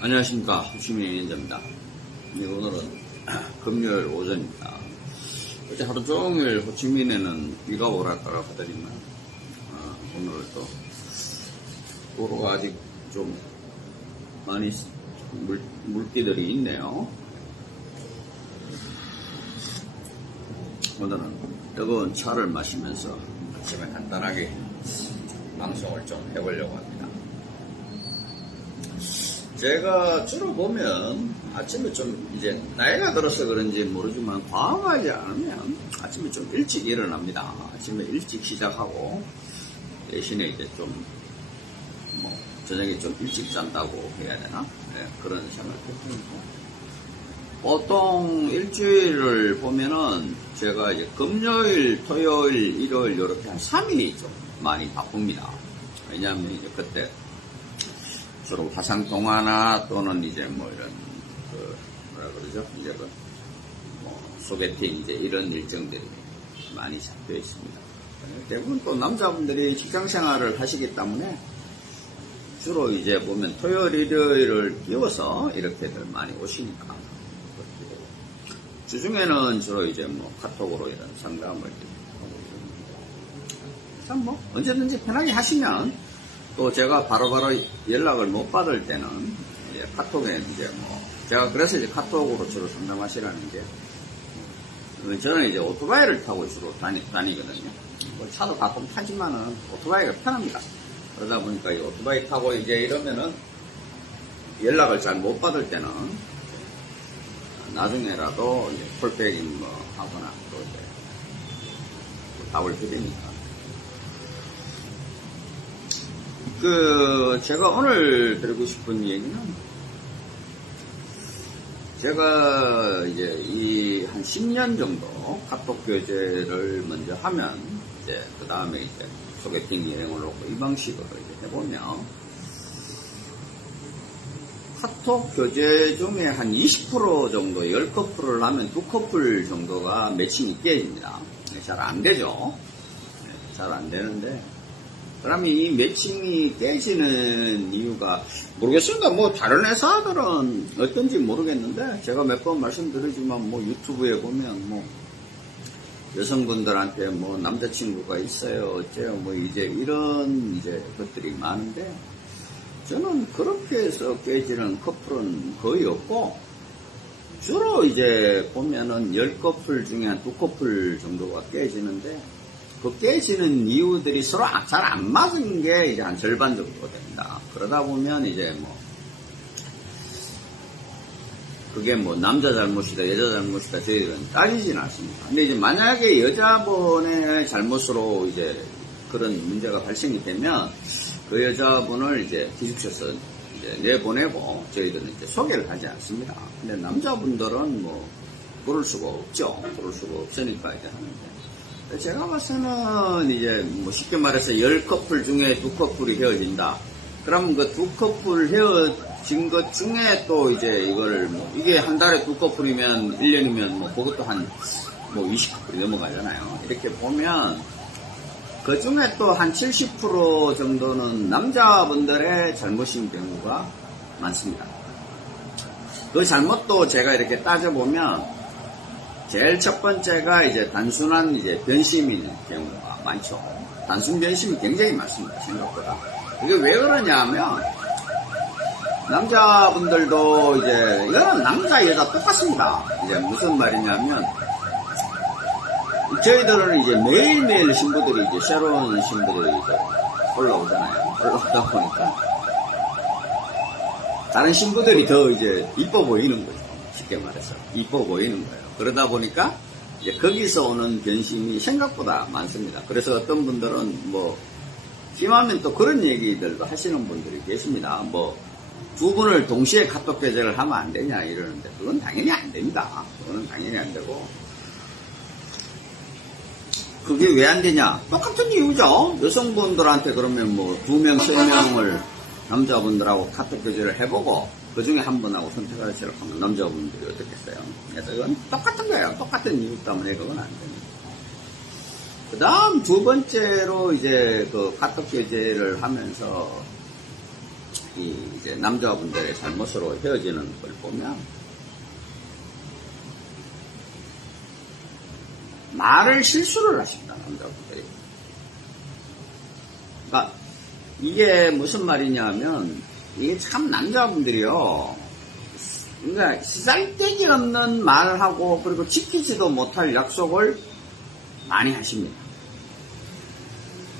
안녕하십니까. 호치민 인자입니다. 오늘은 금요일 오전입니다. 어제 하루 종일 호치민에는 비가 오락가락 하더니만 오늘 또 도로가 아직 좀 많이 물기들이 있네요. 오늘은 뜨거운 차를 마시면서 아침에 간단하게 방송을 좀 해보려고 합니다. 제가 주로 보면 아침에 좀 이제 나이가 들어서 그런지 모르지만 과음하지 않으면 아침에 좀 일찍 일어납니다. 아침에 일찍 시작하고 대신에 이제 좀 저녁에 좀 일찍 잔다고 해야 되나? 네, 그런 생각을 했습니다. 보통 일주일을 보면은 제가 이제 금요일, 토요일, 일요일 이렇게 한 3일이 좀 많이 바쁩니다. 왜냐하면 이제 그때 주로 화상통화나 또는 이제 뭐 이런 뭐라 그러죠? 이제 소개팅 이제 이런 일정들이 많이 잡혀 있습니다. 대부분 또 남자분들이 직장 생활을 하시기 때문에 주로 이제 보면 토요일, 일요일을 끼워서 이렇게들 많이 오시니까 주중에는 주로 이제 뭐 카톡으로 이런 상담을 하고 참 뭐 언제든지 편하게 하시면 또 제가 바로바로 연락을 못 받을 때는 이제 카톡에 이제 제가 그래서 이제 카톡으로 주로 상담하시라는 게 저는 이제 오토바이를 타고 주로 다니거든요. 차도 가끔 타지만은 오토바이가 편합니다. 그러다 보니까 이 오토바이 타고 이제 이러면은 연락을 잘 못 받을 때는 나중에라도 이제 콜백인 하거나 또 이제 답을 드리니까. 제가 오늘 드리고 싶은 얘기는, 제가 이제 한 10년 정도 카톡 교제를 먼저 하면, 이제, 그 다음에 이제 소개팅 여행을 놓고 이 방식으로 이제 해보면, 카톡 교제 중에 한 20% 정도, 10커플을 하면 2커플 정도가 매칭이 깨집니다. 잘 안 되죠. 잘 안 되는데, 그러면 이 매칭이 깨지는 이유가 모르겠습니다. 다른 회사들은 어떤지 모르겠는데 제가 몇 번 말씀드리지만 유튜브에 보면 여성분들한테 남자친구가 있어요 어째요 이제 이런 이제 것들이 많은데 저는 그렇게 해서 깨지는 커플은 거의 없고 주로 이제 보면은 10커플 중에 한 2커플 정도가 깨지는데 그 깨지는 이유들이 서로 잘 안 맞은 게 이제 한 절반 정도 됩니다. 그러다 보면 이제 그게 남자 잘못이다, 여자 잘못이다, 저희들은 따지진 않습니다. 근데 이제 만약에 여자분의 잘못으로 이제 그런 문제가 발생이 되면 그 여자분을 이제 뒤집혀서 이제 내보내고 저희들은 이제 소개를 하지 않습니다. 근데 남자분들은 그럴 수가 없죠. 그럴 수가 없으니까 이제 하는데. 제가 봤을 때는 이제 쉽게 말해서 10커플 중에 2커플이 헤어진다. 그러면 그 2커플 헤어진 것 중에 또 이제 이게 한 달에 2커플이면 1년이면 그것도 한 20커플이 넘어가잖아요. 이렇게 보면 그 중에 또 한 70% 정도는 남자분들의 잘못인 경우가 많습니다. 그 잘못도 제가 이렇게 따져보면 제일 첫 번째가 이제 단순한 이제 변심인 경우가 많죠. 단순 변심이 굉장히 많습니다. 생각보다. 이게 왜 그러냐 하면, 남자분들도 이제, 이거는 남자, 여자 똑같습니다. 이제 무슨 말이냐면, 저희들은 이제 매일매일 신부들이 이제 새로운 신부들이 이제 올라오잖아요. 올라오다 보니까, 다른 신부들이 더 이제 이뻐 보이는 거죠. 쉽게 말해서. 이뻐 보이는 거예요. 그러다 보니까 이제 거기서 오는 변심이 생각보다 많습니다. 그래서 어떤 분들은 심하면 또 그런 얘기들도 하시는 분들이 계십니다. 두 분을 동시에 카톡 교제를 하면 안 되냐 이러는데 그건 당연히 안 됩니다. 그거는 당연히 안 되고 그게 왜 안 되냐? 똑같은 이유죠. 여성분들한테 그러면 2명, 3명을 남자분들하고 카톡 교제를 해보고 그 중에 한 분하고 선택하시라고 하면 남자분들이 어떻겠어요? 그래서 이건 똑같은 거예요. 똑같은 이유 때문에 그건 안 됩니다. 그 다음 두 번째로 이제 그 카톡 교제를 하면서 이제 남자분들의 잘못으로 헤어지는 걸 보면 말을 실수를 하십니다, 남자분들이. 그러니까 이게 무슨 말이냐면 이게 참 남자분들이요, 그러니까 쓰잘데기 없는 말을 하고 그리고 지키지도 못할 약속을 많이 하십니다.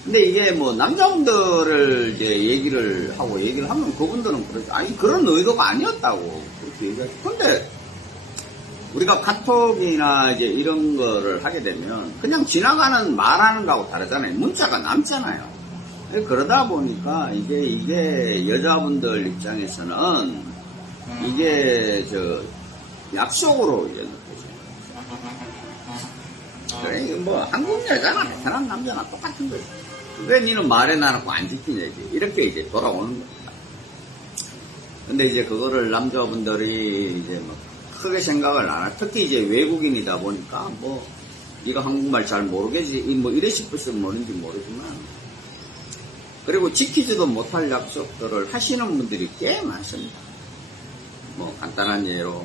근데 이게 뭐 남자분들을 이제 얘기를 하면 그분들은 그러죠. 아니 그런 의도가 아니었다고 그렇게 얘기하죠. 근데 우리가 카톡이나 이제 이런 거를 하게 되면 그냥 지나가는 말하는 거하고 다르잖아요. 문자가 남잖아요. 그러다 보니까 이게 여자분들 입장에서는 이게 약속으로 이제 느껴져요. 그래 뭐 한국 여자나 베트남 남자나 똑같은 거죠. 왜 니는 말해놔놓고 안 지키냐 이렇게 이제 돌아오는 겁니다. 근데 이제 그거를 남자분들이 이제 뭐 크게 생각을 안 하고, 특히 이제 외국인이다 보니까 뭐 네가 한국말 잘 모르겠지 뭐 이래 싶어서 모르는지 모르지만, 그리고 지키지도 못할 약속들을 하시는 분들이 꽤 많습니다. 뭐 간단한 예로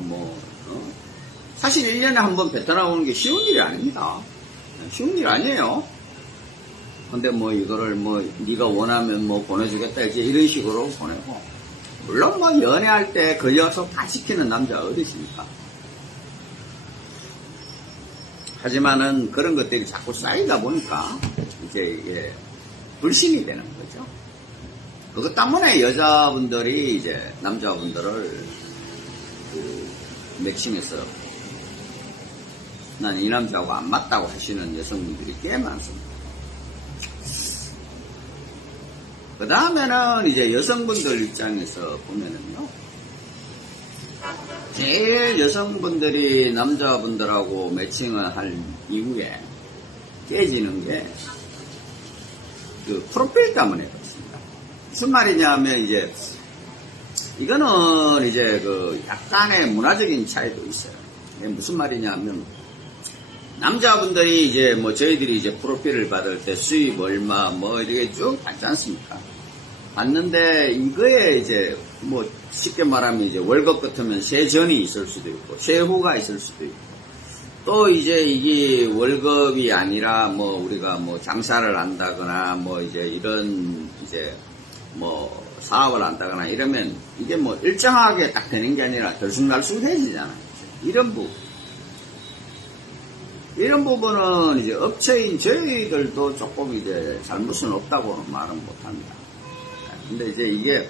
사실 1년에 한 번 베트남 오는 게 쉬운 일이 아닙니다. 쉬운 일 아니에요. 근데 뭐 이거를 뭐 네가 원하면 뭐 보내주겠다 이제 이런 식으로 보내고, 물론 뭐 연애할 때 그 약속 다 지키는 남자 어디십니까? 하지만은 그런 것들이 자꾸 쌓이다 보니까 이제 이게 불신이 되는 거죠. 그것 때문에 여자분들이 이제 남자분들을 매칭해서 난 이 남자하고 안 맞다고 하시는 여성분들이 꽤 많습니다. 그 다음에는 이제 여성분들 입장에서 보면은요, 제일 여성분들이 남자분들하고 매칭을 할 이후에 깨지는 게 그 프로필 때문에 그렇습니다. 무슨 말이냐면 이제 이거는 이제 그 약간의 문화적인 차이도 있어요. 무슨 말이냐면 남자분들이 이제 뭐 저희들이 이제 프로필을 받을 때 수입 얼마 뭐 이렇게 쭉 받지 않습니까? 받는데 이거에 이제 뭐 쉽게 말하면 이제 월급 같으면 세전이 있을 수도 있고 세후가 있을 수도 있고, 또 이제 이게 월급이 아니라 뭐 우리가 뭐 장사를 한다거나 뭐 이제 이런 이제 뭐 사업을 한다거나 이러면 이게 뭐 일정하게 딱 되는 게 아니라 들쑥날쑥해지잖아요. 이런 부분은 이제 업체인 저희들도 조금 이제 잘못은 없다고는 말은 못합니다. 근데 이제 이게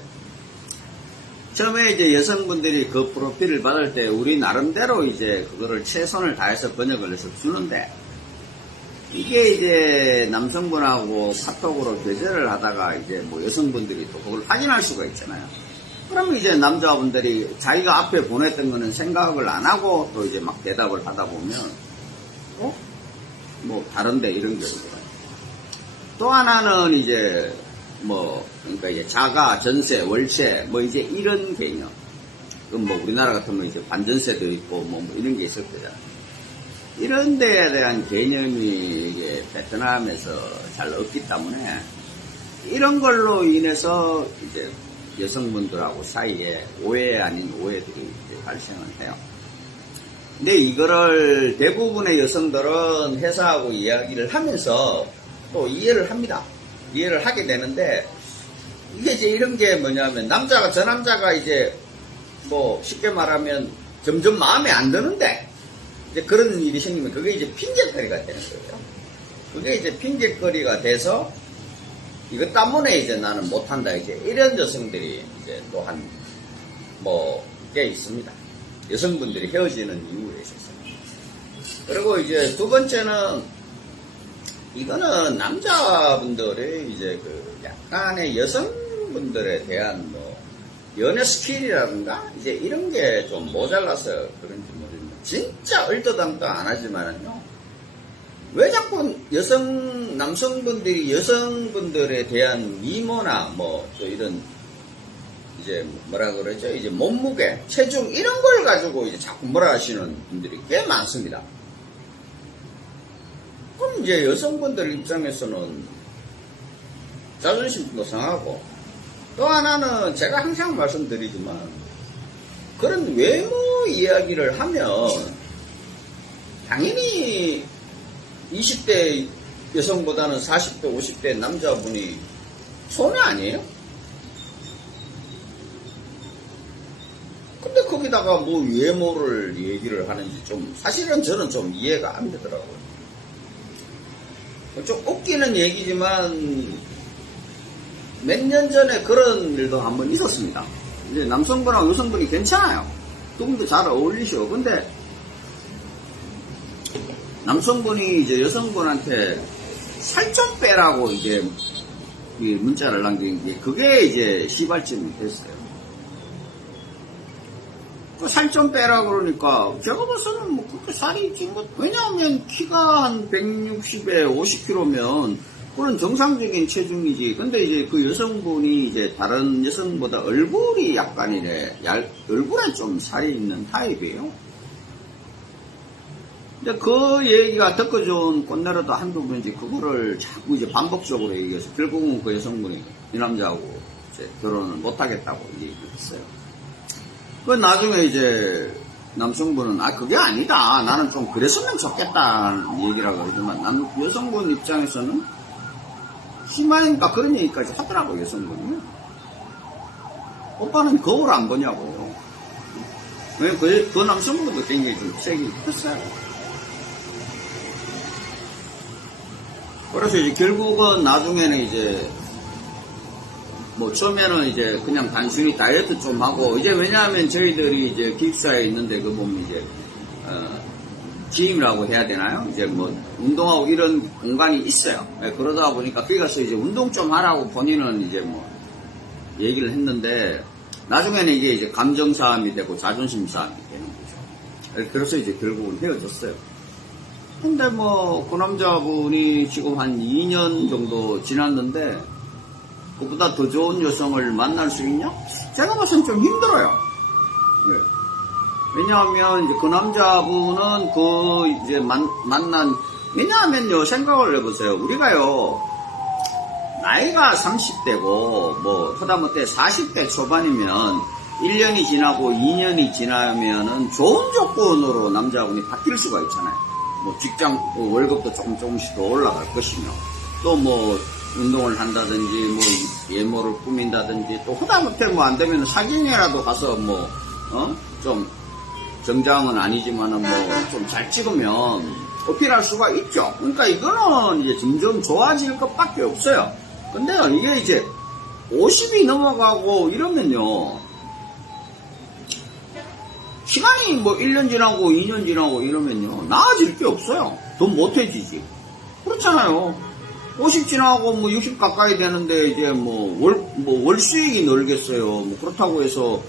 처음에 이제 여성분들이 그 프로필을 받을 때 우리 나름대로 이제 그거를 최선을 다해서 번역을 해서 주는데, 이게 이제 남성분하고 카톡으로 교제를 하다가 이제 뭐 여성분들이 또 그걸 확인할 수가 있잖아요. 그러면 이제 남자분들이 자기가 앞에 보냈던 거는 생각을 안 하고 또 이제 막 대답을 하다 보면 뭐 다른데 이런 경우가. 또 하나는 이제 뭐 그러니까 이제 자가, 전세, 월세 뭐 이제 이런 개념. 그럼 뭐 우리나라 같으면 이제 반전세도 있고 뭐 이런 게 있을 거잖아요. 이런 데에 대한 개념이 이게 베트남에서 잘 없기 때문에 이런 걸로 인해서 이제 여성분들하고 사이에 오해 아닌 오해들이 이제 발생을 해요. 근데 이거를 대부분의 여성들은 회사하고 이야기를 하면서 또 이해를 합니다. 이해를 하게 되는데, 이게 이제 이런 게 뭐냐면 저 남자가 이제 뭐 쉽게 말하면 점점 마음에 안 드는데 이제 그런 일이 생기면 그게 이제 핑계거리가 되는 거예요. 그게 이제 핑계거리가 돼서 이것 때문에 이제 나는 못한다 이제 이런 여성들이 이제 또 한 뭐 꽤 있습니다. 여성분들이 헤어지는 이유에 있어서. 그리고 이제 두 번째는 이거는 남자분들의 이제 그 약간의 여성분들에 대한 뭐 연애 스킬이라든가 이제 이런 게 좀 모자라서 그런지 모르겠는데, 진짜 얼떠당도 안 하지만은요, 왜 자꾸 남성분들이 여성분들에 대한 미모나 뭐 또 이런 이제 뭐라 그러죠? 이제 몸무게, 체중 이런 걸 가지고 이제 자꾸 뭐라 하시는 분들이 꽤 많습니다. 그럼 이제 여성분들 입장에서는 자존심도 상하고 또 하나는 제가 항상 말씀드리지만 그런 외모 이야기를 하면 당연히 20대 여성보다는 40대, 50대 남자분이 손해 아니에요? 근데 거기다가 뭐 외모를 얘기를 하는지 좀 사실은 저는 좀 이해가 안 되더라고요. 좀 웃기는 얘기지만 몇 년 전에 그런 일도 한번 있었습니다. 이제 남성분하고 여성분이 괜찮아요. 두 분도 잘 어울리셔. 근데 남성분이 이제 여성분한테 살 좀 빼라고 이제 문자를 남긴 게 그게 이제 시발점이 됐어요. 살 좀 빼라 그러니까 제가 봐서는 뭐 그렇게 살이 찐 것, 왜냐하면 키가 한 160에 50kg면 그런 정상적인 체중이지. 근데 이제 그 여성분이 이제 다른 여성보다 얼굴이 약간 얼굴에 좀 살이 있는 타입이에요. 근데 그 얘기가 듣고 좋은 꼰대로도 한두 번이지 그거를 자꾸 이제 반복적으로 얘기해서 결국은 그 여성분이 이 남자하고 이제 결혼을 못하겠다고 얘기했어요. 그 나중에 이제 남성분은 그게 아니다. 나는 좀 그랬으면 좋겠다는 얘기라고 그러지만 여성분 입장에서는 심하니까 그런 얘기까지 하더라고 여성분이. 오빠는 거울 안 보냐고. 그 남성분도 굉장히 좀 세게 컸어요. 그래서 이제 결국은 나중에는 이제 뭐 처음에는 이제 그냥 단순히 다이어트 좀 하고 이제 왜냐하면 저희들이 이제 기숙사에 있는데 그 보면 이제 짐이라고 해야 되나요? 이제 뭐 운동하고 이런 공간이 있어요. 그러다 보니까 거기 가서 이제 운동 좀 하라고 본인은 이제 뭐 얘기를 했는데 나중에는 이게 이제 감정 싸움이 되고 자존심 싸움이 되는 거죠. 그래서 이제 결국은 헤어졌어요. 근데 뭐 그 남자분이 지금 한 2년 정도 지났는데 그보다 더 좋은 여성을 만날 수 있냐? 제가 봐서는 좀 힘들어요. 왜? 왜냐하면 이제 그 남자분은 그 이제 만난, 왜냐하면요, 생각을 해보세요. 우리가요, 나이가 30대고, 뭐, 하다못해 40대 초반이면 1년이 지나고 2년이 지나면은 좋은 조건으로 남자분이 바뀔 수가 있잖아요. 뭐, 직장, 월급도 조금씩 더 올라갈 것이며, 또 뭐, 운동을 한다든지, 뭐, 외모를 꾸민다든지, 또 하다못해 뭐 안 되면 사진이라도 가서 뭐, 좀, 정장은 아니지만은 뭐, 좀 잘 찍으면 어필할 수가 있죠. 그러니까 이거는 이제 점점 좋아질 것밖에 없어요. 근데 이게 이제 50이 넘어가고 이러면요, 시간이 뭐 1년 지나고 2년 지나고 이러면요, 나아질 게 없어요. 더 못해지지. 그렇잖아요. 50 지나고 뭐 60 가까이 되는데 이제 월 수익이 늘겠어요. 뭐 그렇다고 해서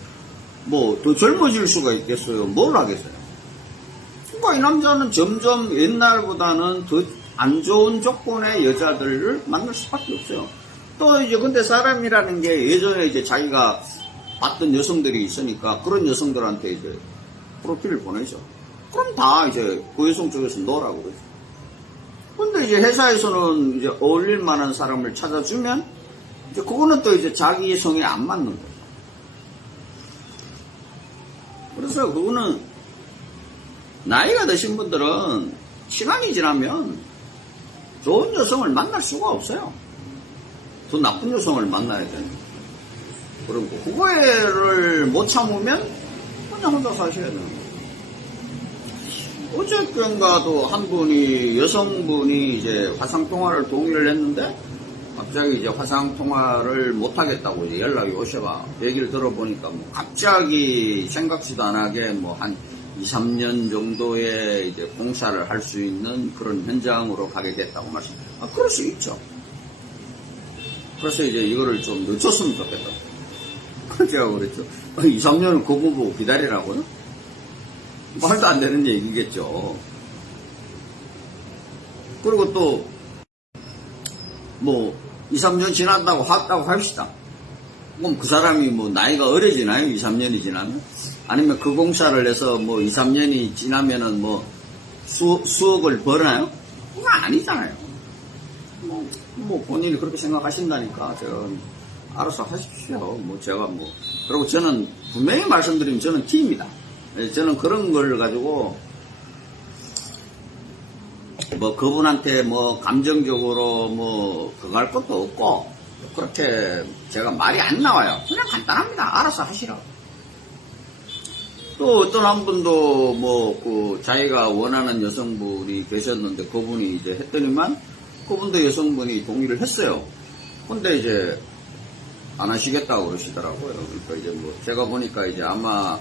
뭐 더 젊어질 수가 있겠어요. 뭘 하겠어요. 그러니까 이 남자는 점점 옛날보다는 더 안 좋은 조건의 여자들을 만날 수밖에 없어요. 또 이제 근데 사람이라는 게 예전에 이제 자기가 봤던 여성들이 있으니까 그런 여성들한테 이제 프로필을 보내죠. 그럼 다 이제 그 여성 쪽에서 넣으라고 그러죠. 근데 이제 회사에서는 이제 어울릴 만한 사람을 찾아주면 이제 그거는 또 이제 자기 성에 안 맞는 거예요. 그래서 그거는 나이가 드신 분들은 시간이 지나면 좋은 여성을 만날 수가 없어요. 더 나쁜 여성을 만나야 돼요. 그리고 그거를 못 참으면 그냥 혼자 사셔야 되는 거예요. 어저께인가도 한 분이, 여성분이 이제 화상통화를 동의를 했는데, 갑자기 이제 화상통화를 못하겠다고 이제 연락이 오셔가, 얘기를 들어보니까 뭐 갑자기 생각지도 않게 뭐 한 2, 3년 정도의 이제 공사를 할 수 있는 그런 현장으로 가게 됐다고 말씀드려요. 그럴 수 있죠. 그래서 이제 이거를 좀 늦췄으면 좋겠다. 제가 그랬죠. 2, 3년을 그거 보고 기다리라고요? 말도 안 되는 얘기겠죠. 그리고 또, 뭐, 2, 3년 지났다고 합시다. 그럼 그 사람이 뭐 나이가 어려지나요? 2, 3년이 지나면? 아니면 그 공사를 해서 뭐 2, 3년이 지나면은 뭐 수억을 벌나요? 그건 아니잖아요. 뭐 본인이 그렇게 생각하신다니까 제가 알아서 하십시오. 뭐 제가 뭐 그리고 저는 분명히 말씀드리면 저는 T입니다. 저는 그런 걸 가지고 뭐 그분한테 뭐 감정적으로 뭐 그거 할 것도 없고 그렇게 제가 말이 안 나와요. 그냥 간단합니다. 알아서 하시라고. 또 어떤 한 분도 뭐 그 자기가 원하는 여성분이 계셨는데 그분이 이제 했더니만 그분도 여성분이 동의를 했어요. 근데 이제 안 하시겠다고 그러시더라고요. 그러니까 이제 뭐 제가 보니까 이제 아마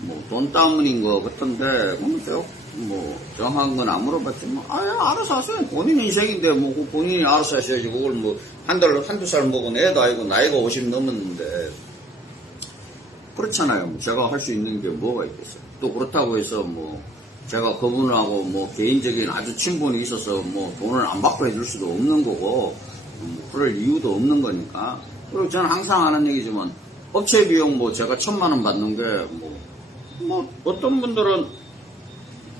뭐 돈 때문인 것 같은데 뭐 정확한 건 안 물어봤지만 알아서 하세요. 본인 인생인데 뭐 본인이 알아서 하셔야지. 그걸 뭐 한두 살 먹은 애도 아니고 나이가 50 넘었는데 그렇잖아요. 제가 할 수 있는 게 뭐가 있겠어요. 또 그렇다고 해서 뭐 제가 그분하고 뭐 개인적인 아주 친분이 있어서 뭐 돈을 안 받고 해줄 수도 없는 거고 그럴 이유도 없는 거니까. 그리고 저는 항상 하는 얘기지만 업체 비용 뭐 제가 1,000만 원 받는 게 뭐 어떤 분들은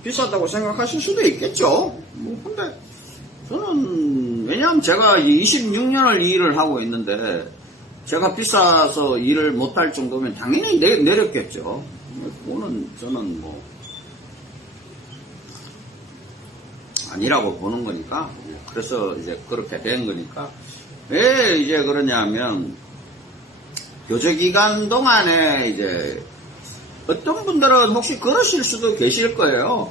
비싸다고 생각하실 수도 있겠죠. 뭐 근데 저는 왜냐하면 제가 26년을 이 일을 하고 있는데 제가 비싸서 일을 못할 정도면 당연히 내렸겠죠. 그거는 저는 뭐 아니라고 보는 거니까. 그래서 이제 그렇게 된 거니까. 왜 이제 그러냐면 교제 기간 동안에 이제 어떤 분들은 혹시 그러실 수도 계실 거예요.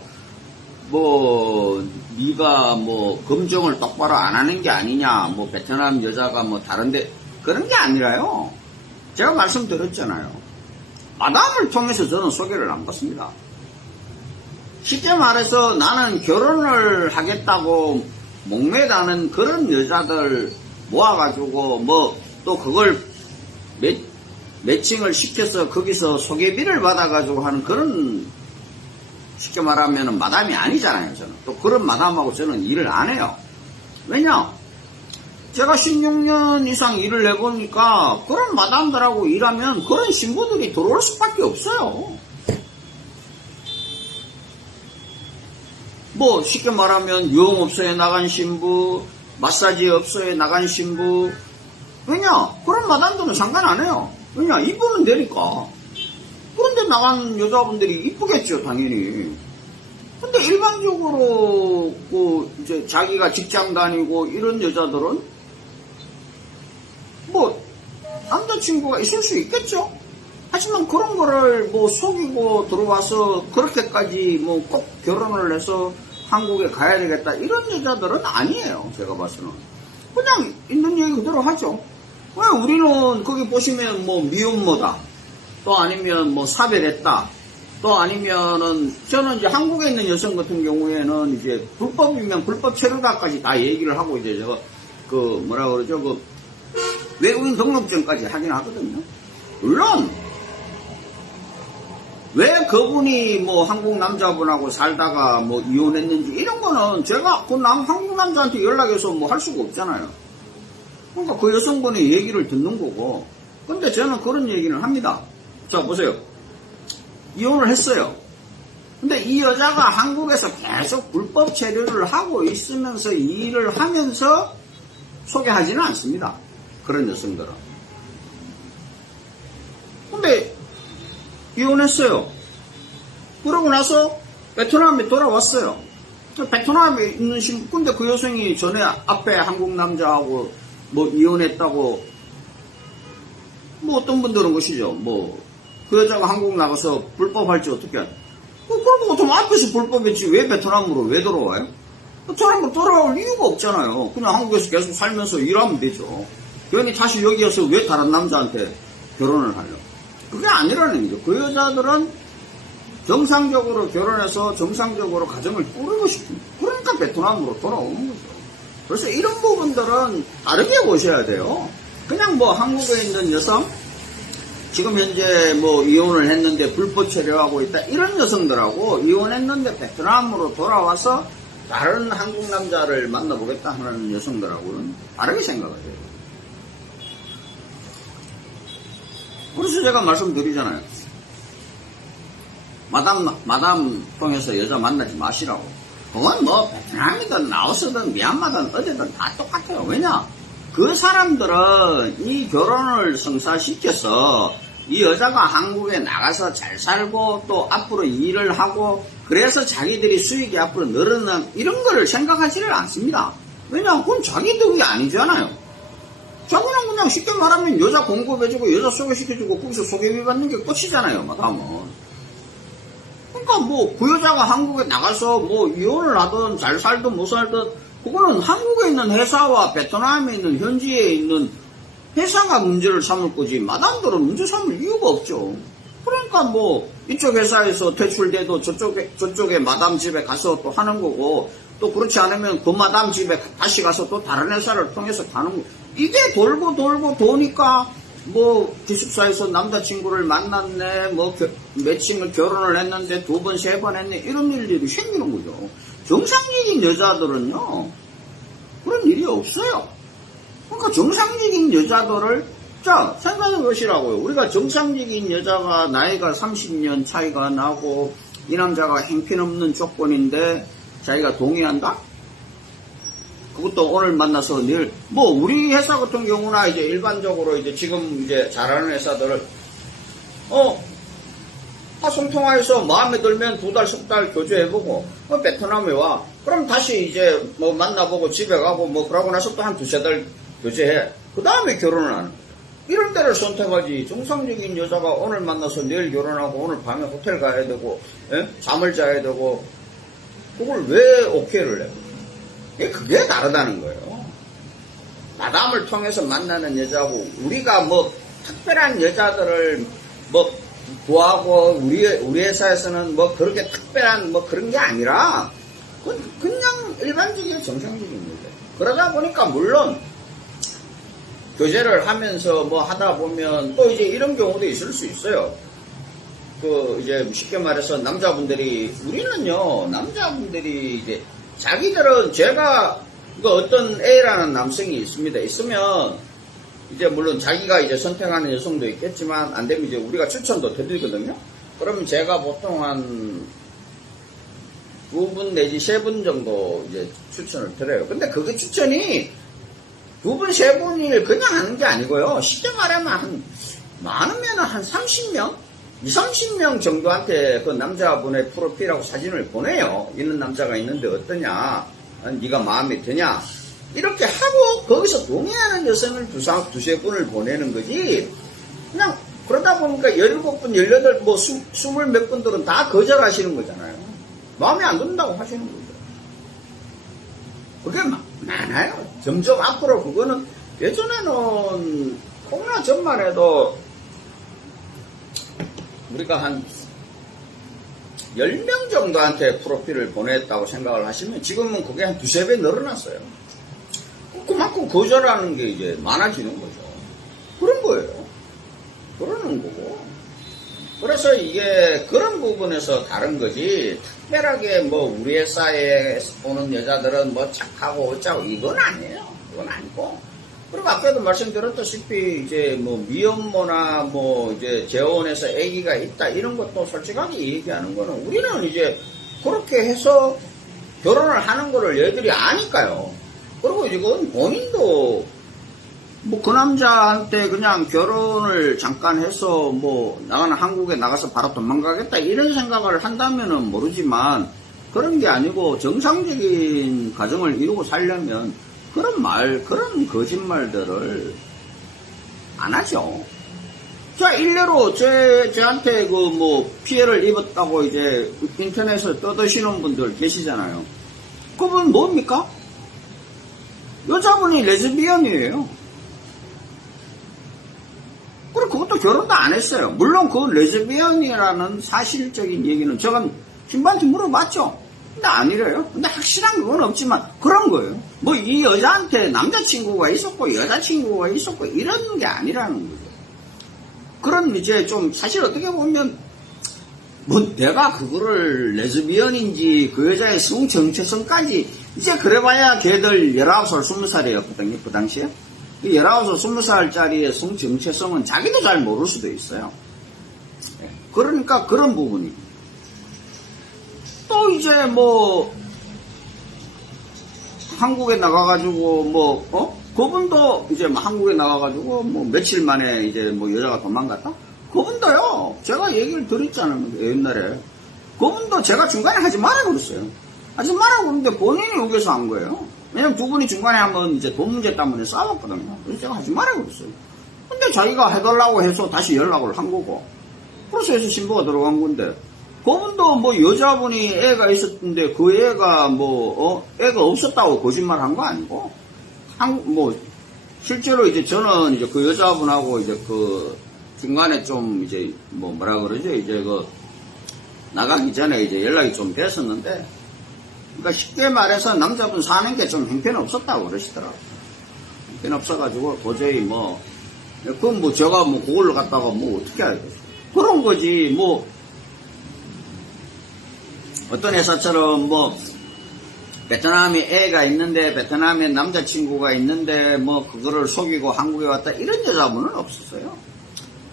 뭐 네가 뭐 검증을 똑바로 안 하는 게 아니냐, 뭐 베트남 여자가 뭐 다른데 그런 게 아니라요. 제가 말씀드렸잖아요. 마담을 통해서 저는 소개를 안 받습니다. 쉽게 말해서 나는 결혼을 하겠다고 목매다는 그런 여자들 모아가지고 뭐 또 그걸 매칭을 시켜서 거기서 소개비를 받아가지고 하는 그런 쉽게 말하면 마담이 아니잖아요. 저는 또 그런 마담하고 저는 일을 안 해요. 왜냐? 제가 16년 이상 일을 해보니까 그런 마담들하고 일하면 그런 신부들이 들어올 수밖에 없어요. 뭐 쉽게 말하면 유흥업소에 나간 신부, 마사지 업소에 나간 신부. 왜냐? 그런 마담들은 상관 안 해요. 왜냐? 이쁘면 되니까. 그런데 나간 여자분들이 이쁘겠죠, 당연히. 근데 일반적으로 이제 자기가 직장 다니고 이런 여자들은 뭐 남자친구가 있을 수 있겠죠. 하지만 그런 거를 뭐 속이고 들어와서 그렇게까지 뭐 꼭 결혼을 해서 한국에 가야 되겠다 이런 여자들은 아니에요. 제가 봐서는 그냥 있는 얘기 그대로 하죠. 왜 우리는 거기 보시면 뭐 미혼모다, 또 아니면 뭐 사별했다, 또 아니면은 저는 이제 한국에 있는 여성 같은 경우에는 이제 불법이면 불법 체류다까지 다 얘기를 하고 이제 제가 그 뭐라 그러죠, 그 외국인 등록증까지 하긴 하거든요. 물론 왜 그분이 뭐 한국 남자분하고 살다가 뭐 이혼했는지 이런 거는 제가 그 한국 남자한테 연락해서 뭐 할 수가 없잖아요. 그러니까 그 여성분의 얘기를 듣는 거고. 근데 저는 그런 얘기는 합니다. 자 보세요. 이혼을 했어요. 근데 이 여자가 한국에서 계속 불법 체류를 하고 있으면서 일을 하면서 소개하지는 않습니다. 그런 여성들은. 근데 이혼했어요. 그러고 나서 베트남에 돌아왔어요. 베트남에 있는 신부, 근데 그 여성이 전에 앞에 한국 남자하고 뭐 이혼했다고, 뭐 어떤 분들은 것이죠. 뭐, 그 여자가 한국 나가서 불법할지 어떻게. 그러고 보통 앞에서 불법했지 왜 베트남으로 왜 돌아와요? 베트남으로 돌아올 이유가 없잖아요. 그냥 한국에서 계속 살면서 일하면 되죠. 그러니 다시 여기 와서 왜 다른 남자한테 결혼을 하려고. 그게 아니라는 거죠. 그 여자들은 정상적으로 결혼해서 정상적으로 가정을 꾸리고 싶습니다. 그러니까 베트남으로 돌아오는 거죠. 그래서 이런 부분들은 다르게 보셔야 돼요. 그냥 뭐 한국에 있는 여성, 지금 현재 뭐 이혼을 했는데 불법 체류하고 있다 이런 여성들하고 이혼했는데 베트남으로 돌아와서 다른 한국 남자를 만나보겠다 하는 여성들하고는 다르게 생각을 해요. 그래서 제가 말씀드리잖아요. 마담 통해서 여자 만나지 마시라고. 그건 뭐 베트남이든 라오스든 미얀마든 어디든 다 똑같아요. 왜냐? 그 사람들은 이 결혼을 성사시켜서 이 여자가 한국에 나가서 잘 살고 또 앞으로 일을 하고 그래서 자기들이 수익이 앞으로 늘어나는 이런 거를 생각하지를 않습니다. 왜냐하면 그건 자기 덕이 아니잖아요. 자기는 그냥 쉽게 말하면 여자 공급해주고 여자 소개시켜주고 거기서 소개비 받는 게 끝이잖아요. 마담은. 그러니까 뭐 그 여자가 한국에 나가서 뭐 이혼을 하든 잘 살든 못 살든 그거는 한국에 있는 회사와 베트남에 있는 현지에 있는 회사가 문제를 삼을 거지 마담들은 문제 삼을 이유가 없죠. 그러니까 뭐 이쪽 회사에서 퇴출돼도 저쪽에 마담 집에 가서 또 하는 거고 또 그렇지 않으면 그 마담 집에 다시 가서 또 다른 회사를 통해서 가는 거. 이게 돌고 도니까 뭐 기숙사에서 남자친구를 만났네 뭐 매칭을 결혼을 했는데 2번 3번 했네 이런 일들이 생기는 거죠. 정상적인 여자들은요 그런 일이 없어요. 그러니까 정상적인 여자들을 자 생각해 보시라고요. 우리가 정상적인 여자가 나이가 30년 차이가 나고 이 남자가 형편없는 조건인데 자기가 동의한다? 그것도 오늘 만나서 내일 뭐 우리 회사 같은 경우나 이제 일반적으로 이제 지금 이제 잘하는 회사들을 화성통화해서 마음에 들면 2달, 3달 교제해보고, 베트남에 와. 그럼 다시 이제 뭐 만나보고 집에 가고 뭐 그러고 나서 또 한 2-3달 교제해. 그 다음에 결혼을 하는 거예요. 이런 데를 선택하지. 정상적인 여자가 오늘 만나서 내일 결혼하고 오늘 밤에 호텔 가야 되고, 잠을 자야 되고, 그걸 왜 오케이를 해? 그게 다르다는 거예요. 마담을 통해서 만나는 여자고, 우리가 뭐 특별한 여자들을 뭐 구하고 우리 회사에서는 뭐 그렇게 특별한 뭐 그런 게 아니라 그냥 일반적인 정상적인 문제. 그러다 보니까 물론 교제를 하면서 뭐 하다 보면 또 이제 이런 경우도 있을 수 있어요. 그 이제 쉽게 말해서 남자분들이 우리는요 남자분들이 이제 자기들은 제가 그 어떤 A라는 남성이 있으면 이제 물론 자기가 이제 선택하는 여성도 있겠지만 안 되면 이제 우리가 추천도 드리거든요. 그러면 제가 보통 한 2분 내지 3분 정도 이제 추천을 드려요. 근데 그게 추천이 2분, 3분을 그냥 하는 게 아니고요. 쉽게 말하면 많으면 한 30명? 20-30명 정도한테 그 남자분의 프로필하고 사진을 보내요. 이런 남자가 있는데 어떠냐? 네가 마음에 드냐? 이렇게 하고 거기서 동의하는 여성을 2-3분을 보내는 거지. 그냥 그러다 보니까 17분, 18, 뭐 20 몇 분들은 다 거절하시는 거잖아요. 마음에 안 든다고 하시는 거죠. 그게 많아요. 점점 앞으로 그거는 예전에는 코로나 전만 해도 우리가 한 10명 정도한테 프로필을 보냈다고 생각을 하시면 지금은 그게 한 2-3배 늘어났어요. 그만큼 거절하는 게 이제 많아지는 거죠. 그런 거예요. 그러는 거고. 그래서 이게 그런 부분에서 다른 거지, 특별하게 뭐 우리 회사에 오는 여자들은 뭐 착하고 어쩌고 이건 아니에요. 그건 아니고. 그리고 아까도 말씀드렸다시피 이제 뭐 미혼모나 뭐 이제 재혼해서 아기가 있다 이런 것도 솔직하게 얘기하는 거는 우리는 이제 그렇게 해서 결혼을 하는 거를 얘들이 아니까요. 그리고 이건 본인도 뭐 그 남자한테 그냥 결혼을 잠깐 해서 뭐 나가는 한국에 나가서 바로 도망가겠다 이런 생각을 한다면은 모르지만 그런 게 아니고 정상적인 가정을 이루고 살려면 그런 거짓말들을 안 하죠. 자, 일례로 저한테 그 뭐 피해를 입었다고 이제 인터넷에 떠드시는 분들 계시잖아요. 그분 뭡니까? 여자분이 레즈비언이에요. 그리고 그것도 결혼도 안 했어요. 물론 그 레즈비언이라는 사실적인 얘기는 제가 신부한테 물어봤죠. 근데 아니래요. 근데 확실한 건 없지만 그런 거예요. 뭐 이 여자한테 남자친구가 있었고 여자친구가 있었고 이런 게 아니라는 거죠. 그런 이제 좀 사실 어떻게 보면 뭐 내가 그거를 레즈비언인지 그 여자의 성정체성까지 이제 그래봐야 걔들 19살 20살이었거든요. 그 당시에 19살 20살짜리의 성정체성은 자기도 잘 모를 수도 있어요. 그러니까 그런 부분이 또 이제 뭐 한국에 나가가지고 뭐 그분도 이제 뭐 한국에 나와가지고 뭐 며칠 만에 이제 뭐 여자가 도망갔다? 그분도요, 제가 얘기를 드렸잖아요, 옛날에. 그분도 제가 중간에 하지 말라고 그랬어요. 하지 말라고 그랬는데 본인이 여기서 한 거예요. 왜냐면 두 분이 중간에 한번 이제 돈 문제 때문에 싸웠거든요. 그래서 제가 하지 말라고 그랬어요. 근데 자기가 해달라고 해서 다시 연락을 한 거고. 그래서 해서 신고가 들어간 건데. 그분도 뭐 여자분이 애가 있었는데 그 애가 애가 없었다고 거짓말 한 거 아니고. 실제로 이제 저는 이제 그 여자분하고 이제 그 중간에 좀 이제 뭐라 그러죠? 이제 나가기 전에 이제 연락이 좀 됐었는데, 그러니까 쉽게 말해서 남자분 사는 게 좀 형편없었다고 그러시더라고요. 형편없어가지고 도저히 그건 제가 그걸로 갔다가 어떻게 알겠어요. 그런 거지, 어떤 회사처럼 베트남에 애가 있는데, 베트남에 남자친구가 있는데, 그거를 속이고 한국에 왔다, 이런 여자분은 없었어요.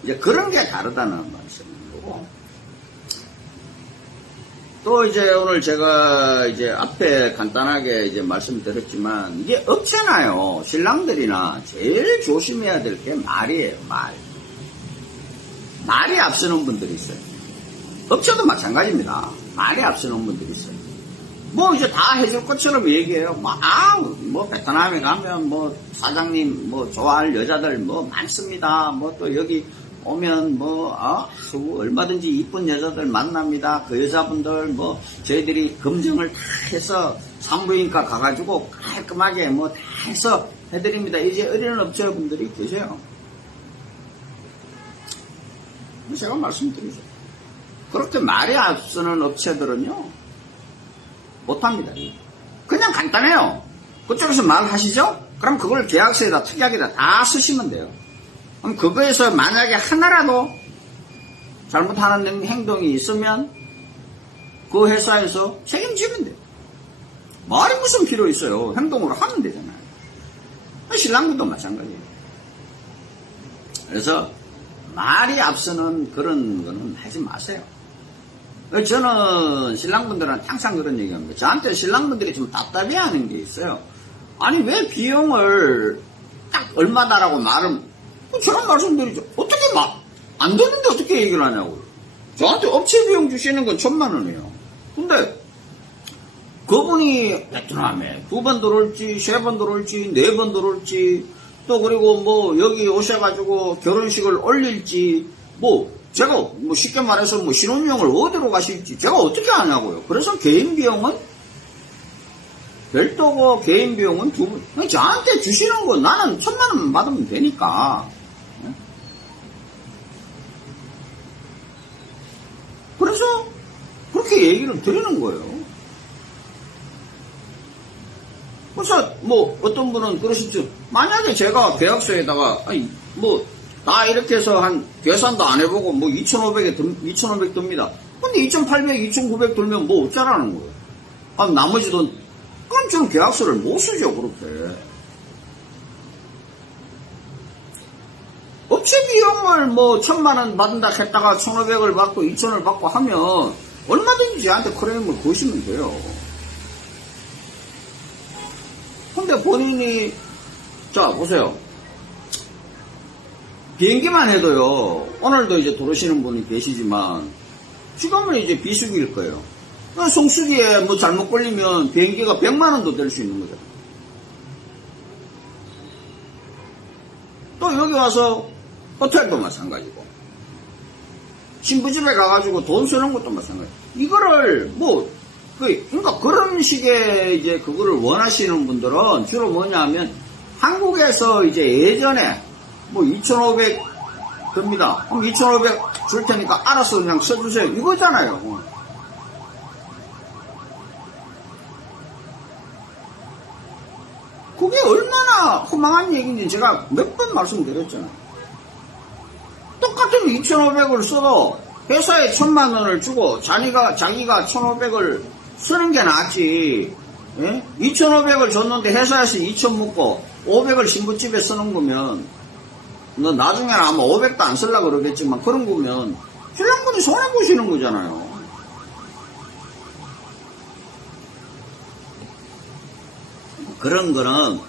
이제 그런 게 다르다는 말씀이고. 또 이제 오늘 제가 이제 앞에 간단하게 이제 말씀드렸지만, 이게 업체나요, 신랑들이나 제일 조심해야 될 게 말이에요, 말. 말이 앞서는 분들이 있어요. 업체도 마찬가지입니다. 말이 앞서는 분들이 있어요. 이제 다 해줄 것처럼 얘기해요. 베트남에 가면 사장님 좋아할 여자들 많습니다. 또 여기 오면 얼마든지 이쁜 여자들 만납니다. 그 여자분들 저희들이 검증을 다 해서 산부인과 가가지고 깔끔하게 다 해서 해드립니다. 이제 이런 업체분들이 계세요. 제가 말씀드리죠. 그렇게 말이 앞서는 업체들은요, 못합니다. 그냥 간단해요. 그쪽에서 말하시죠? 그럼 그걸 계약서에다 특약에다 다 쓰시면 돼요. 그럼 그거에서 만약에 하나라도 잘못하는 행동이 있으면 그 회사에서 책임지면 돼요. 말이 무슨 필요 있어요. 행동으로 하면 되잖아요. 신랑분도 마찬가지예요. 그래서 말이 앞서는 그런 거는 하지 마세요. 저는 신랑분들한테 항상 그런 얘기합니다. 저한테 신랑분들이 좀 답답해하는 게 있어요. 아니 왜 비용을 딱 얼마다라고 저런 말씀드리죠. 어떻게 안 되는데 어떻게 얘기를 하냐고요. 저한테 업체 비용 주시는 건 1,000,000원이에요. 근데 그분이 베트남에 2번 들어올지 3번 들어올지 4번 들어올지 또 그리고 여기 오셔가지고 결혼식을 올릴지 제가 쉽게 말해서 신혼여행을 어디로 가실지 제가 어떻게 아냐고요. 그래서 개인 비용은 별도고 개인 비용은 두 분. 저한테 주시는 거 나는 1,000,000원만 받으면 되니까. 그래서 그렇게 얘기를 드리는 거예요. 그래서 어떤 분은 그러시죠. 만약에 제가 계약서에다가 다 이렇게 해서 계산도 안 해보고 2,500 듭니다. 근데 2,800, 2,900 들면 어쩌라는 거예요. 나머지 돈, 그럼 저는 계약서를 못 쓰죠, 그렇게. 업체 비용을 1,000,000원 받는다 했다가 1,500을 받고 2,000을 받고 하면 얼마든지 저한테 크레임을 거시면 돼요. 근데 본인이, 자, 보세요. 비행기만 해도요, 오늘도 이제 들어오시는 분이 계시지만, 지금은 이제 비수기일 거예요. 송수기에 잘못 걸리면 비행기가 100만원도 될 수 있는 거죠. 또 여기 와서 호텔도 마찬가지고, 신부집에 가가지고 돈 쓰는 것도 마찬가지고, 이거를 그러니까 그런 식의 이제 그거를 원하시는 분들은 주로 뭐냐면, 한국에서 이제 예전에 2,500 듭니다. 그럼 2,500 줄 테니까 알아서 그냥 써주세요. 이거잖아요. 그게 얼마나 허망한 얘기인지 제가 몇 번 말씀드렸잖아요. 똑같은 2,500을 써도 회사에 1,000,000원을 주고 자기가 1,500을 쓰는 게 낫지. 예? 2,500을 줬는데 회사에서 2,000 묻고 500을 신부집에 쓰는 거면 나중에는 아마 500도 안 쓰려고 그러겠지만 그런 거면 신랑분이 손해보시는 거잖아요. 그런 거는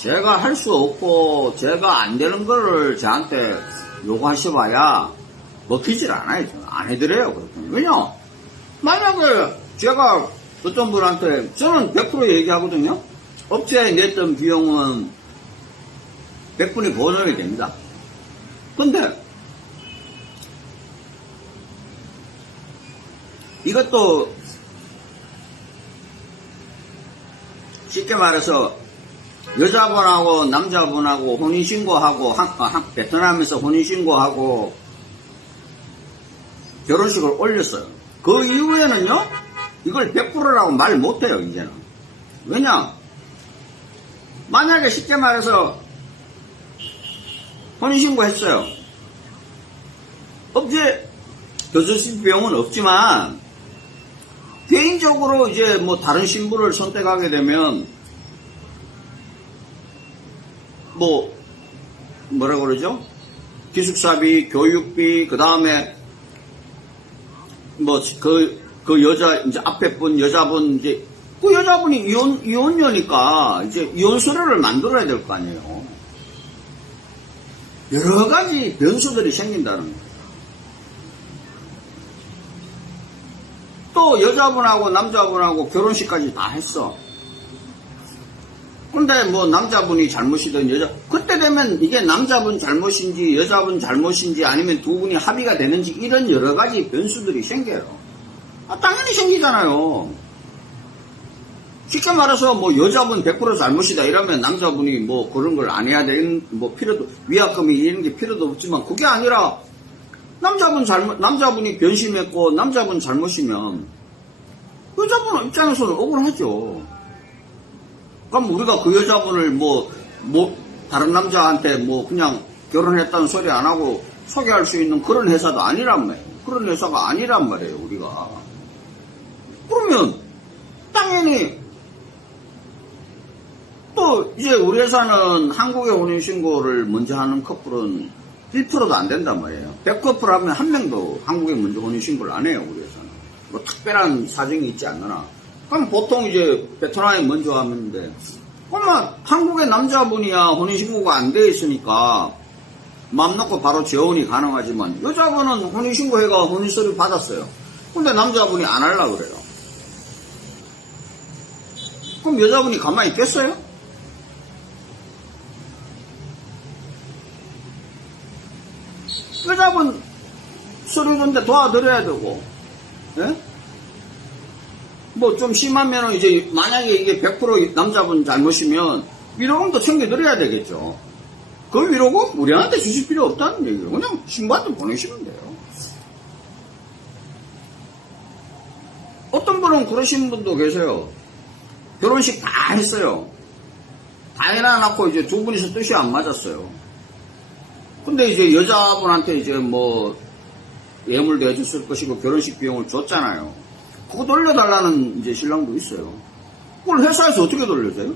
제가 할 수 없고 제가 안 되는 거를 저한테 요구하셔봐야 먹히질 않아요. 저는 안 해드려요. 그렇군요. 왜냐? 만약에 제가 어떤 분한테 저는 100% 얘기하거든요. 업체에 냈던 비용은 100분이 보전이 됩니다. 근데 이것도 쉽게 말해서 여자분하고 남자분하고 혼인신고하고 베트남에서 혼인신고하고 결혼식을 올렸어요. 그 이후에는요 이걸 100%라고 말 못해요. 이제는. 왜냐, 만약에 쉽게 말해서 혼인신고 했어요. 업체 교수식 비용은 없지만 개인적으로 이제 뭐 다른 신부를 선택하게 되면 뭐라 그러죠? 기숙사비, 교육비, 그 다음에 그 여자 이제 앞에 분 여자분 이제 그 여자분이 이혼녀니까 이제 이혼서류를 만들어야 될 거 아니에요. 여러 가지 변수들이 생긴다는 거예요. 또 여자분하고 남자분하고 결혼식까지 다 했어. 근데 뭐 남자분이 잘못이든 그때 되면 이게 남자분 잘못인지 여자분 잘못인지 아니면 두 분이 합의가 되는지 이런 여러 가지 변수들이 생겨요. 당연히 생기잖아요. 쉽게 말해서 뭐 여자분 100% 잘못이다 이러면 남자분이 뭐 그런 걸 안 해야 되는 뭐 필요도 위약금이 이런 게 필요도 없지만 그게 아니라 남자분이 변심했고 남자분 잘못이면 여자분 입장에서는 억울하죠. 그럼 우리가 그 여자분을 다른 남자한테 그냥 결혼했다는 소리 안 하고 소개할 수 있는 그런 회사도 아니란 말이에요. 그런 회사가 아니란 말이에요, 우리가. 그러면 당연히 또 이제 우리 회사는 한국에 혼인신고를 먼저 하는 커플은 1%도 안 된단 말이에요. 100커플 하면 한 명도 한국에 먼저 혼인신고를 안 해요, 우리 회사는. 뭐 특별한 사정이 있지 않나. 그럼 보통 이제 베트남에 먼저 하는데, 그러면 한국의 남자분이야 혼인신고가 안 돼 있으니까 마음 놓고 바로 재혼이 가능하지만 여자분은 혼인신고해가 혼인서류 받았어요. 근데 남자분이 안 하려고 그래요. 그럼 여자분이 가만히 있겠어요? 여자분 서류 준데 도와드려야 되고, 예? 뭐 좀 심하면 이제 만약에 이게 100% 남자분 잘못이면 위로금도 챙겨드려야 되겠죠. 그 위로금 우리한테 주실 필요 없다는 얘기예요. 그냥 신부한테 보내시면 돼요. 어떤 분은 그러신 분도 계세요. 결혼식 다 했어요. 다 해놔놓고 이제 두 분이서 뜻이 안 맞았어요. 근데 이제 여자분한테 이제 뭐 예물도 해줬을 것이고 결혼식 비용을 줬잖아요. 그거 돌려달라는 이제 신랑도 있어요. 그걸 회사에서 어떻게 돌려줘요?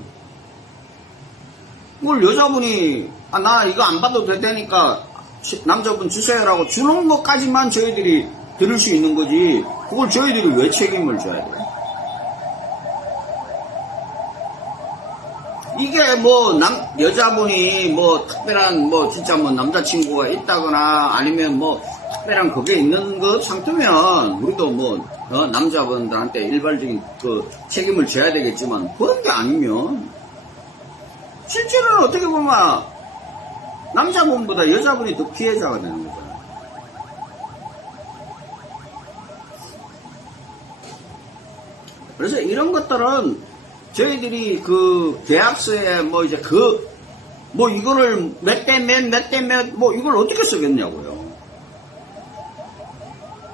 그걸 여자분이 나 이거 안 받아도 되니까 남자분 주세요라고 주는 것까지만 저희들이 들을 수 있는 거지 그걸 저희들이 왜 책임을 져야 돼요? 이게 뭐 여자분이 뭐 특별한 진짜 남자친구가 있다거나 아니면 특별한 그게 있는 것 상태면 우리도 남자분들한테 일반적인 그 책임을 져야 되겠지만 그런 게 아니면 실제로는 어떻게 보면 남자분보다 여자분이 더 피해자가 되는 거잖아요. 그래서 이런 것들은 저희들이 그 계약서에 이거를 몇 대 몇 이걸 어떻게 쓰겠냐고요.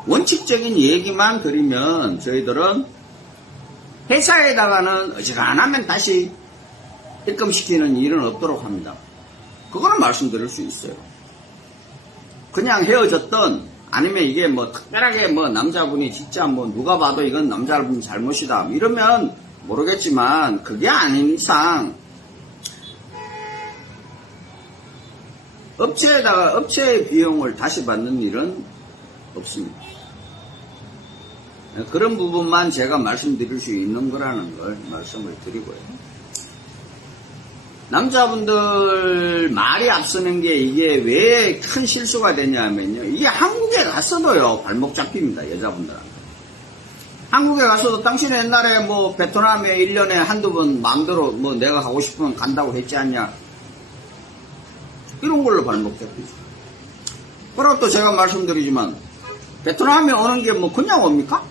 원칙적인 얘기만 드리면 저희들은 회사에다가는 어지간하면 다시 입금시키는 일은 없도록 합니다. 그거는 말씀드릴 수 있어요. 그냥 헤어졌던 아니면 이게 특별하게 남자분이 진짜 누가 봐도 이건 남자분 잘못이다 이러면 모르겠지만 그게 아닌 이상 업체의 비용을 다시 받는 일은 없습니다. 그런 부분만 제가 말씀드릴 수 있는 거라는 걸 말씀을 드리고요. 남자분들 말이 앞서는 게 이게 왜 큰 실수가 되냐면요. 이게 한국에 갔어도요, 발목 잡힙니다, 여자분들한테. 한국에 가서도 당신 옛날에 뭐 베트남에 1년에 한두 번 마음대로 뭐 내가 가고 싶으면 간다고 했지 않냐. 이런 걸로 발목 잡히죠. 그리고 또 제가 말씀드리지만, 베트남에 오는 게 뭐 그냥 옵니까?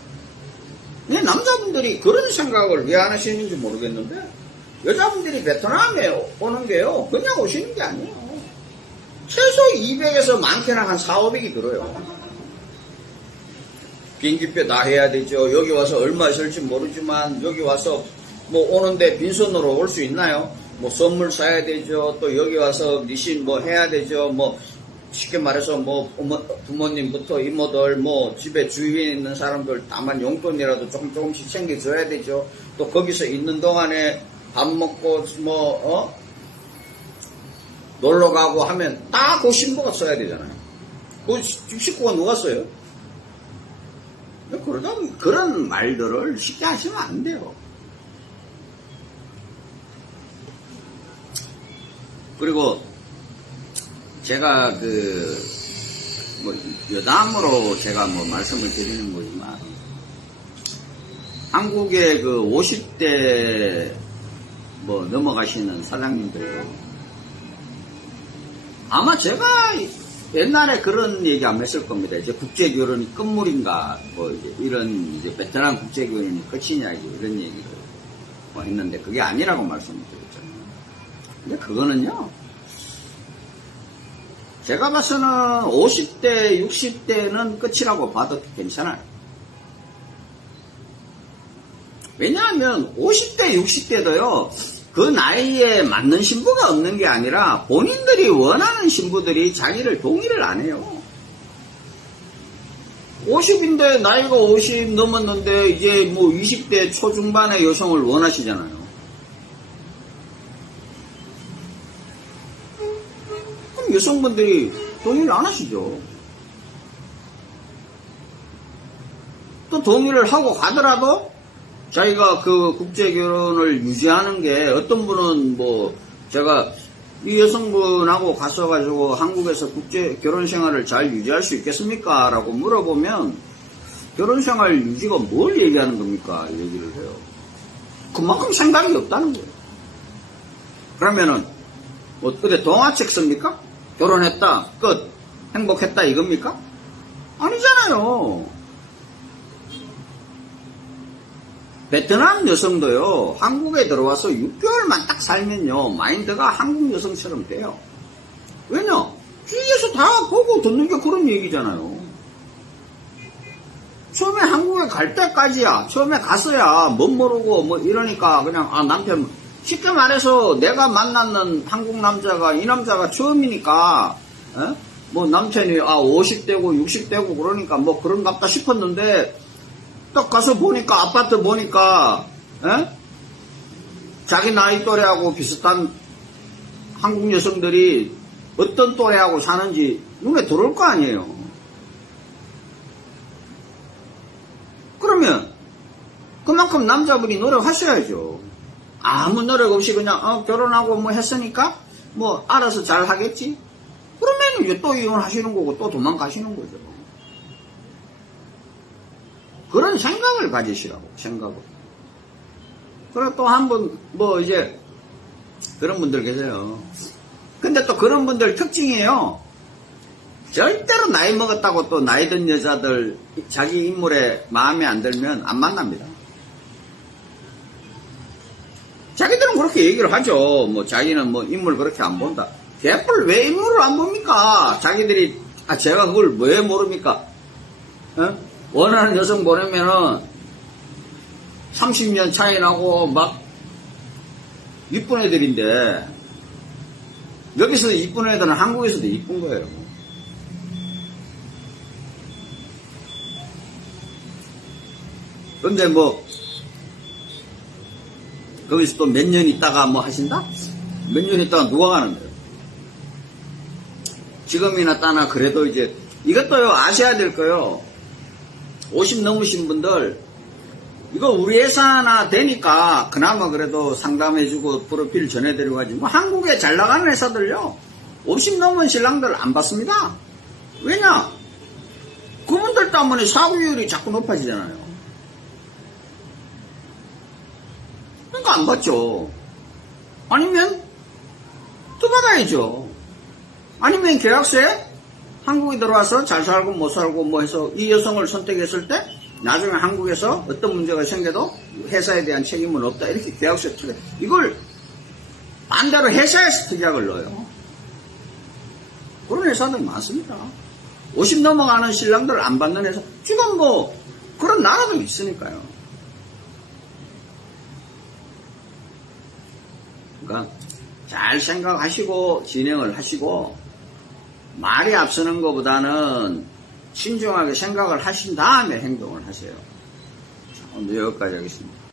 왜 남자분들이 그런 생각을 왜 안 하시는지 모르겠는데, 여자분들이 베트남에 오는 게요, 그냥 오시는 게 아니에요. 최소 200에서 많게는 한 4, 500이 들어요. 비행기표 다 해야 되죠. 여기 와서 얼마 있을지 모르지만, 여기 와서 뭐 오는데 빈손으로 올 수 있나요? 뭐 선물 사야 되죠. 또 여기 와서 미신 뭐 해야 되죠. 뭐 쉽게 말해서 뭐 부모님부터 이모들 뭐 집에 주위에 있는 사람들 다만 용돈이라도 조금씩 챙겨줘야 되죠. 또 거기서 있는 동안에 밥 먹고 놀러 가고 하면 다 그 신부가 써야 되잖아요. 그 식구가 누가 써요? 그런 말들을 쉽게 하시면 안 돼요. 그리고 제가 뭐 여담으로 제가 뭐 말씀을 드리는 거지만, 한국의 50대 뭐 넘어가시는 사장님들도 아마 제가 옛날에 그런 얘기 안 했을 겁니다. 이제 국제결혼이 끝물인가, 뭐 이제 이제 베트남 국제결혼이 끝이냐, 이런 얘기를 뭐 했는데 그게 아니라고 말씀을 드렸잖아요. 근데 그거는요, 제가 봐서는 50대, 60대는 끝이라고 봐도 괜찮아요. 왜냐하면 50대, 60대도요, 그 나이에 맞는 신부가 없는 게 아니라 본인들이 원하는 신부들이 자기를 동의를 안 해요. 50인데 나이가 50 넘었는데 이제 뭐 20대 초중반의 여성을 원하시잖아요. 그럼 여성분들이 동의를 안 하시죠. 또 동의를 하고 가더라도 자기가 그 국제결혼을 유지하는 게, 어떤 분은 뭐 제가 이 여성분하고 가셔가지고 한국에서 국제결혼 생활을 잘 유지할 수 있겠습니까? 라고 물어보면 결혼생활 유지가 뭘 얘기하는 겁니까? 얘기를 해요. 그만큼 생각이 없다는 거예요. 그러면은 뭐 어디 동화책 씁니까? 결혼했다, 끝, 행복했다 이겁니까? 아니잖아요. 베트남 여성도요, 한국에 들어와서 6개월만 딱 살면요, 마인드가 한국 여성처럼 돼요. 왜냐? 주위에서 다 보고 듣는 게 그런 얘기잖아요. 처음에 한국에 갈 때까지야, 처음에 갔어야 못 모르고 뭐 이러니까 그냥 남편, 쉽게 말해서 내가 만났는 한국 남자가, 이 남자가 처음이니까 뭐 남편이 50대고 60대고 그러니까 뭐 그런갑다 싶었는데, 딱 가서 보니까, 아파트 보니까, 자기 나이 또래하고 비슷한 한국 여성들이 어떤 또래하고 사는지 눈에 들어올 거 아니에요. 그러면 그만큼 남자분이 노력하셔야죠. 아무 노력 없이 그냥 결혼하고 뭐 했으니까 뭐 알아서 잘 하겠지? 그러면 이제 또 이혼하시는 거고 또 도망가시는 거죠. 그런 생각을 가지시라고, 생각을. 그리고 또 한 분, 뭐 이제 그런 분들 계세요. 근데 또 그런 분들 특징이에요. 절대로 나이 먹었다고 또 나이 든 여자들 자기 인물에 마음에 안 들면 안 만납니다. 자기들은 그렇게 얘기를 하죠. 뭐 자기는 뭐 인물 그렇게 안 본다. 개뿔 왜 인물을 안 봅니까? 자기들이, 제가 그걸 왜 모릅니까? 원하는 여성 보내면은 30년 차이 나고 막 이쁜 애들인데, 여기서도 이쁜 애들은 한국에서도 이쁜 거예요. 그런데 뭐 거기서 또 몇 년 있다가 뭐 하신다? 몇 년 있다가 누가 가는 거예요? 지금이나 따나 그래도 이제 이것도요, 아셔야 될 거요. 50 넘으신 분들 이거 우리 회사나 되니까 그나마 그래도 상담해주고 프로필 전해드려가지고 한국에 잘 나가는 회사들요 50 넘은 신랑들 안 받습니다. 왜냐? 그분들 때문에 사고율이 자꾸 높아지잖아요. 그러니까 안 받죠. 아니면 또 받아야죠. 아니면 계약서에 한국에 들어와서 잘 살고 못 살고 뭐 해서 이 여성을 선택했을 때 나중에 한국에서 어떤 문제가 생겨도 회사에 대한 책임은 없다. 이렇게 계약서에 특약, 이걸 반대로 회사에서 특약을 넣어요. 그런 회사들 많습니다. 50 넘어가는 신랑들 안 받는 회사, 지금 뭐 그런 나라도 있으니까요. 그러니까 잘 생각하시고 진행을 하시고 말이 앞서는 것보다는 신중하게 생각을 하신 다음에 행동을 하세요. 자, 오늘 여기까지 하겠습니다.